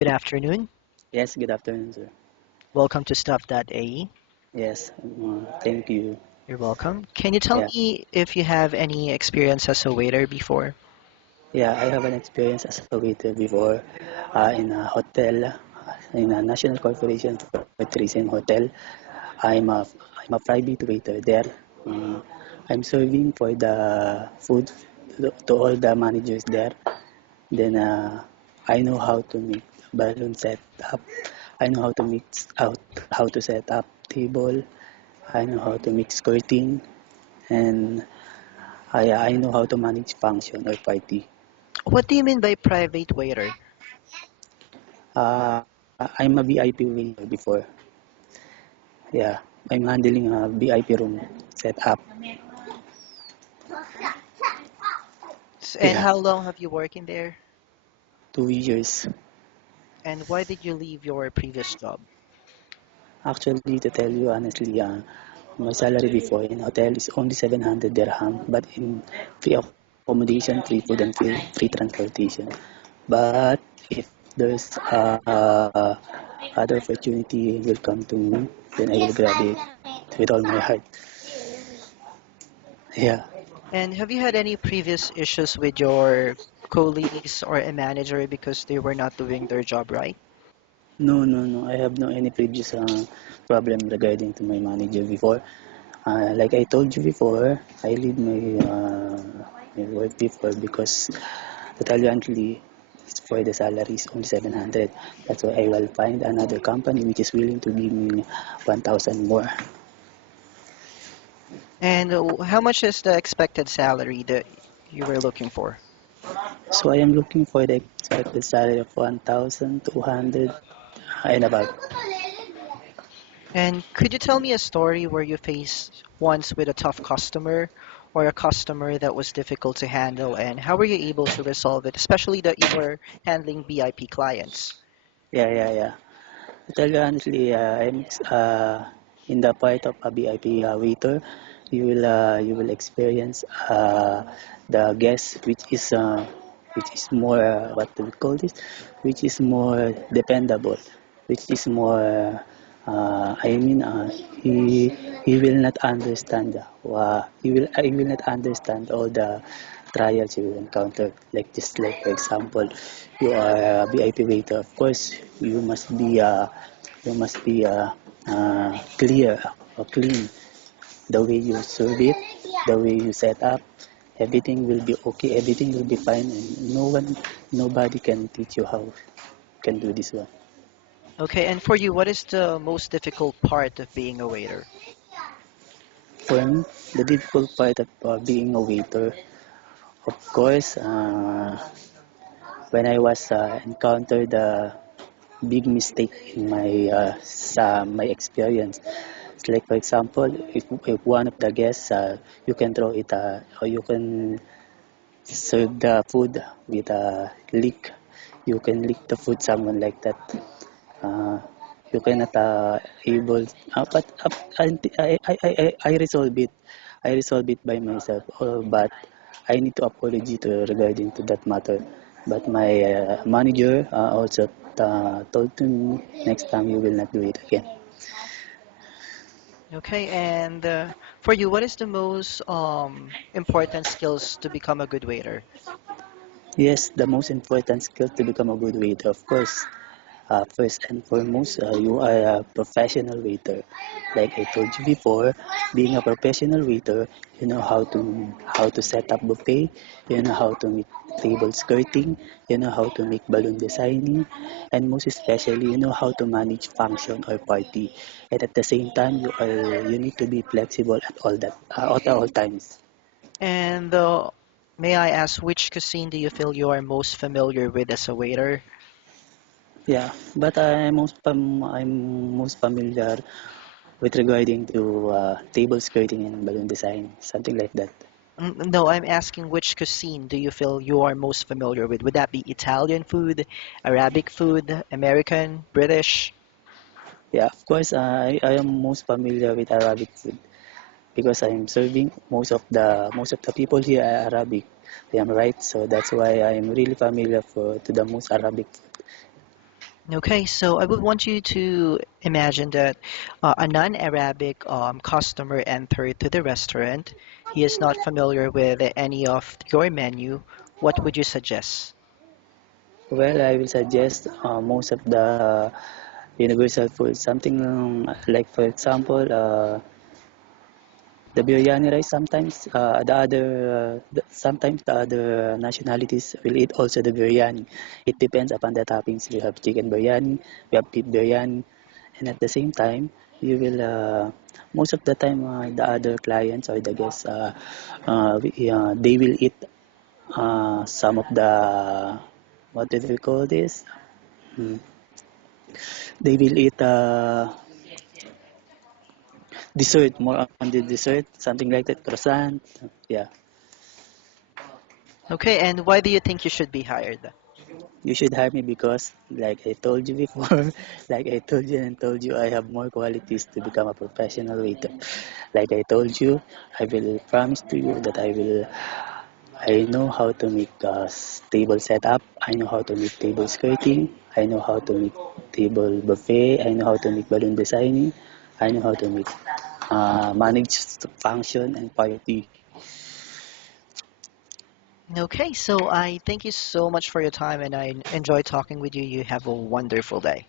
Good afternoon. Yes, good afternoon, sir. Welcome to Stuff.ae. Yes, thank you. You're welcome. Can you tell Yeah, me if you have any experience as a waiter before? yeah, I have an experience as a waiter before in a hotel, in a national corporation for tourism hotel. I'm a I'm a private waiter there. Uh, I'm serving for the food to all the managers there. Then I know how to make balloon set up. I know how to mix out, how to set up table. I know how to mix skirting, and I know how to manage function or party. What do you mean by private waiter? I'm a VIP waiter before. Yeah, I'm handling a VIP room set up. And Yeah, how long have you worked in there? 2 years. And why did you leave your previous job? Actually, to tell you honestly, my salary before in hotel is only 700 dirham, but in free accommodation, free food, and free transportation. But if there's other opportunity will come to me, then I will grab it with all my heart. Yeah. And have you had any previous issues with your colleagues or a manager because they were not doing their job right? No, no, no. I have no any previous problem regarding to my manager before. Like I told you before, I leave my work before because to tell you honestly, it's for the salary is only 700. That's why I will find another company which is willing to give me 1,000 more. And how much is the expected salary that you were looking for? So I am looking for the expected salary of 1,200 and above. And could you tell me a story where you faced once with a tough customer or a customer that was difficult to handle, and how were you able to resolve it, especially that you were handling VIP clients? Yeah, yeah, yeah. To tell you honestly, I'm in the part of a VIP waiter. You will experience the guest which is more what do we call this, which is more dependable, which is more I mean he will not understand he will not understand all the trials you will encounter. Like just like for example, you are a VIP waiter. Of course, you must be clear or clean the way you serve it, the way you set up. Everything will be okay. Everything will be fine, and nobody can teach you how you can do this one. Okay, and for you, what is the most difficult part of being a waiter? For me, the difficult part of being a waiter, of course, when I was encountered the big mistake in my experience. It's like for example, if one of the guests you can throw it or you can serve the food with a leak. You can leak the food someone like that. Uh, you cannot able but I resolve it. I resolve it by myself. But I need to apology to regarding to that matter. But my manager also told to me next time you will not do it again. Okay, and for you, what is the most important skills to become a good waiter? Yes, the most important skill to become a good waiter, of course, first and foremost, you are a professional waiter. Like I told you before, being a professional waiter, you know how to set up buffet, you know how to make table skirting, you know how to make balloon designing, and most especially, you know how to manage function or party. And at the same time, you need to be flexible at all times. And may I ask which cuisine do you feel you are most familiar with as a waiter? Yeah, but I'm most familiar with regarding to table skirting and balloon design, something like that. No, I'm asking which cuisine do you feel you are most familiar with? Would that be Italian food, Arabic food, American, British? Yeah, of course, I am most familiar with Arabic food because I am serving most of the people here are Arabic. I am right, so that's why I am really familiar for to the most Arabic food. Okay, so I would want you to imagine that a non-Arabic customer entered to the restaurant. He is not familiar with any of your menu. What would you suggest? Well, I will suggest most of the universal food, something like, for example, the biryani rice. Sometimes sometimes the other nationalities will eat also the biryani. It depends upon the toppings. We have chicken biryani, we have beef biryani, and at the same time, you will most of the time the other clients or the guests they will eat some of the, what do we call this? Hmm. They will eat dessert, more on the dessert, something like that, croissant. Yeah, Okay, and why do you think you should be hired? you should hire me because, like I told you before, like I told you and told you, I have more qualities to become a professional waiter. Like I told you, I will promise to you that I know how to make a table setup. I know how to make table skirting. I know how to make table buffet. I know how to make balloon designing. I know how to make manage function and party. Okay, so I thank you so much for your time and I enjoy talking with you. You have a wonderful day.